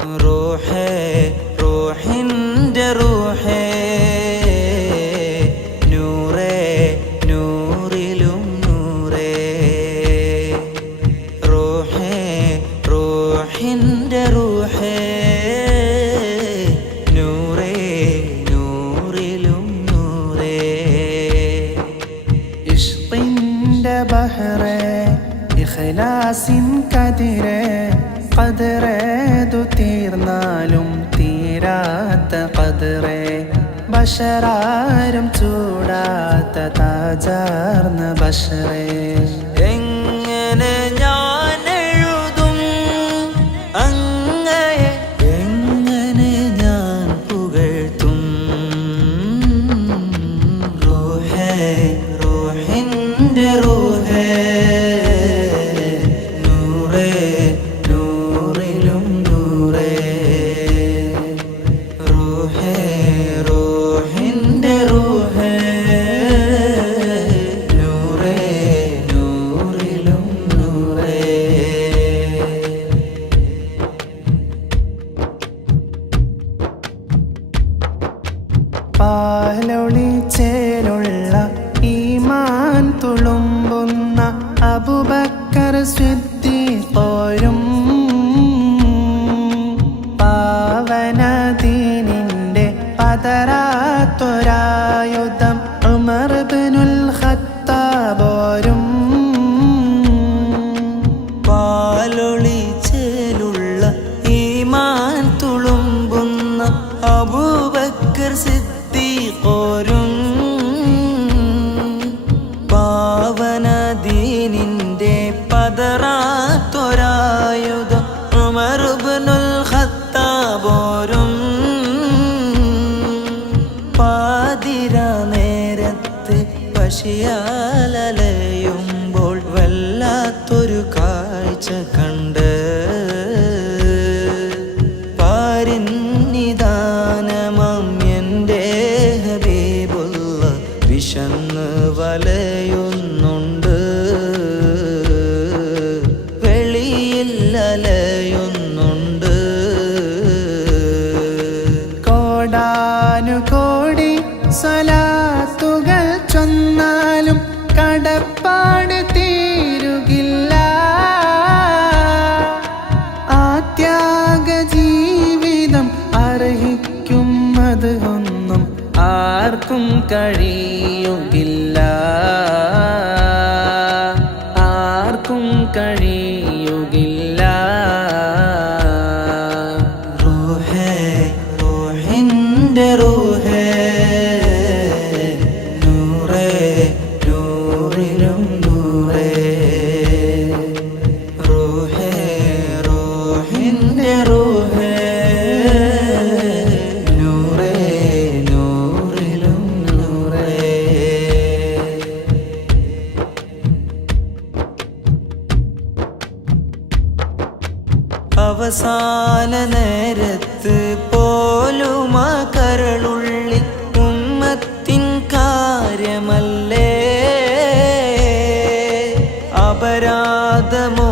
റൂഹേ റൂഹിന്റെ റൂഹേ നൂറേ നൂറിലും നൂറേ റൂഹേ റൂഹിന്റെ റൂഹേ നൂറേ നൂറിലും നൂറേ ഇഷ്കിന്റെ ബഹ്റേ ഇഖ്ലാസിൻ കതിരെ കതിറേതു തീർന്നാലും ബഷറാരും ചൂടാത്ത താജാർന്ന ബഷറേ. എങ്ങനെ ഞാൻ എഴുതും? അങ്ങയെ എങ്ങനെ ഞാൻ പുകഴ്ത്തും? റോഹേ റോഹിന്റെ റോഹേ നൂറേ പാലൊളിച്ചേലുള്ള ഈമാൻ തുളുമ്പുന്ന അബുബക്കർ പോരും. പാവനദീനിന്റെ പതരാത്തൊരായുധം പശിയാലലയുമ്പോൾ വല്ലാത്തൊരു കാഴ്ച കണ്ട് വലയുന്നുണ്ട്. കോടാനുകോടി സ്വലാത്തുകൾ ചൊന്നാലും കടപ്പാട് തീരുകില്ല. ആത്യാഗ ജീവിതം അർഹിക്കും അത് ഒന്നും ആർക്കും കഴിയുകില്ല. ആർക്കും കഴിയുകില്ല. റൂഹേ റൂഹിന്റെ റൂഹേ. അവസാന നേരത്ത് പോലും ആ കരളുള്ളിൽ ഉമ്മത്തിൻ കാര്യമല്ലേ? അപരാധമോ